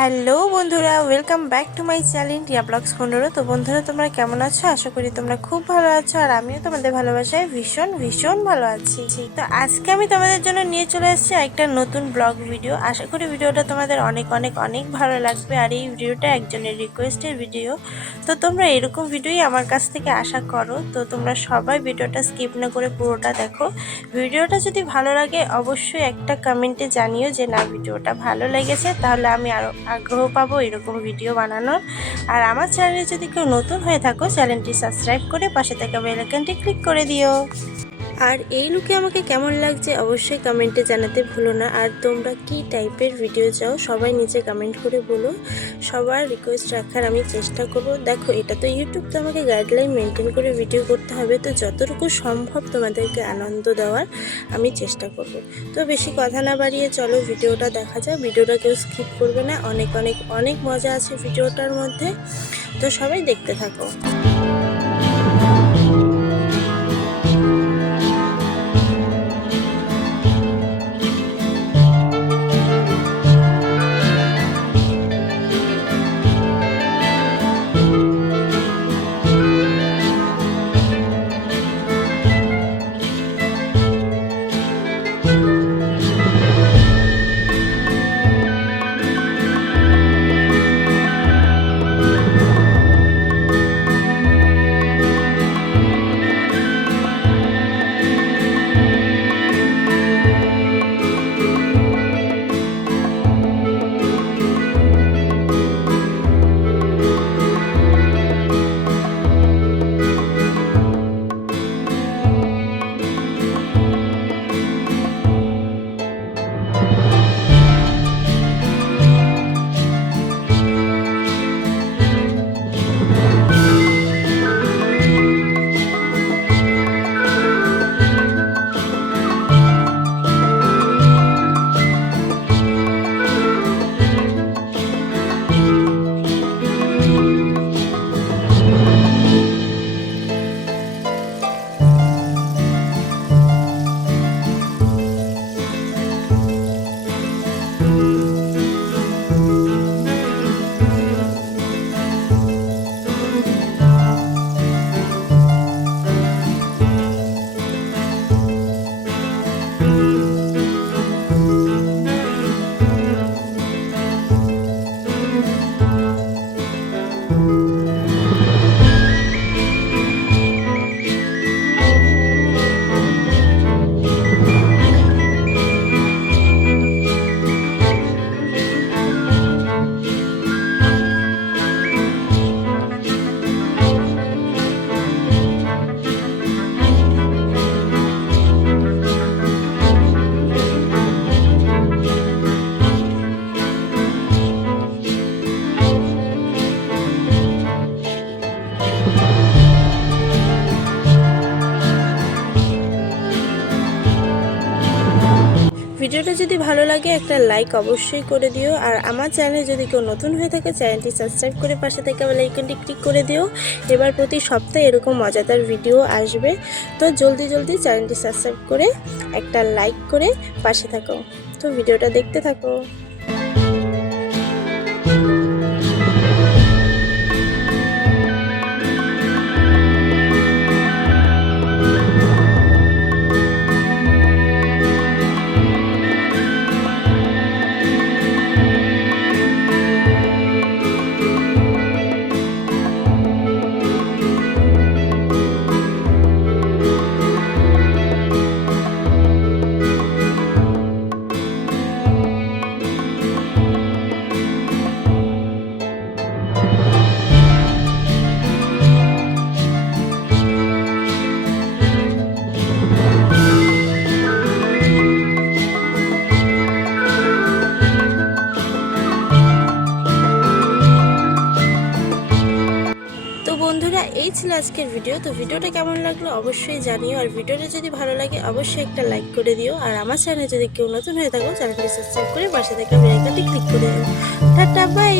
Hello বন্ধুরা, welcome back to my channel টিয়া blogs 15। তো বন্ধুরা, তোমরা কেমন আছো? আশা করি তোমরা খুব ভালো আছো, আর আমিও তোমাদের ভালোবাসায় ভীষণ ভীষণ ভালো আছি। তো আজকে আমি তোমাদের জন্য নিয়ে চলে এসেছি একটা নতুন ব্লগ ভিডিও। আশা করি ভিডিওটা তোমাদের অনেক অনেক অনেক ভালো লাগবে। আর এই ভিডিওটা একজনের রিকোয়েস্টের ভিডিও, তো তোমরা এরকম ভিডিওই আমার কাছ থেকে আশা করো। তো তোমরা সবাই ভিডিওটা স্কিপ না করে পুরোটা দেখো। ভিডিওটা যদি ভালো লাগে অবশ্যই একটা কমেন্টে জানিও যে না, ভিডিওটা ভালো লেগেছে, তাহলে আমি আরও আগ্রহ পাবো এরকম ভিডিও বানানোর। আর আমার চ্যানেলে যদি কেউ নতুন হয়ে থাকো, চ্যানেলটি সাবস্ক্রাইব করে পাশে থাকা বেল আইকনটি ক্লিক করে দিও। আর এই লুকে আমাকে কেমন লাগছে অবশ্যই কমেন্টে জানাতে ভুলো না। আর তোমরা কি টাইপের ভিডিও চাও সবাই নিচে কমেন্ট করে বলো। সবার রিকোয়েস্ট রাখার আমি চেষ্টা করব। দেখো, এটা তো ইউটিউব, তো আমাকে গাইডলাইন মেনটেন করে ভিডিও করতে হবে। তো যতটুকু সম্ভব তোমাদেরকে আনন্দ দেওয়ার আমি চেষ্টা করব। তো বেশি কথা না বাড়িয়ে চলো ভিডিওটা দেখা যাক। ভিডিওটা কেউ স্কিপ করবে না, অনেক অনেক অনেক মজা আছে ভিডিওটার মধ্যে। তো সবাই দেখতে থাকো। ভিডিওটা যদি ভালো লাগে একটা লাইক অবশ্যই করে দিও। আর আমার চ্যানেলে যদি কেউ নতুন হয়ে থাকে, চ্যানেলটি সাবস্ক্রাইব করে পাশে থেকে বেল আইকনটি ক্লিক করে দিও। এবার প্রতি সপ্তাহে এরকম মজাদার ভিডিও আসবে। তো জলদি জলদি চ্যানেলটি সাবস্ক্রাইব করে একটা লাইক করে পাশে থাকো। তো ভিডিওটা দেখতে থাকো। তো বন্ধুরা, এই ছিল আজকের ভিডিও। তো ভিডিওটা কেমন লাগলো অবশ্যই জানিও। আর ভিডিওটা যদি ভালো লাগে অবশ্যই একটা লাইক করে দিও। আর আমার চ্যানেলে যদি কেউ নতুন হয়ে থাকো, চ্যানেলটি সাবস্ক্রাইব করে পাশে থাকা বেল আইকনটি ক্লিক করে দিও। Tata, by.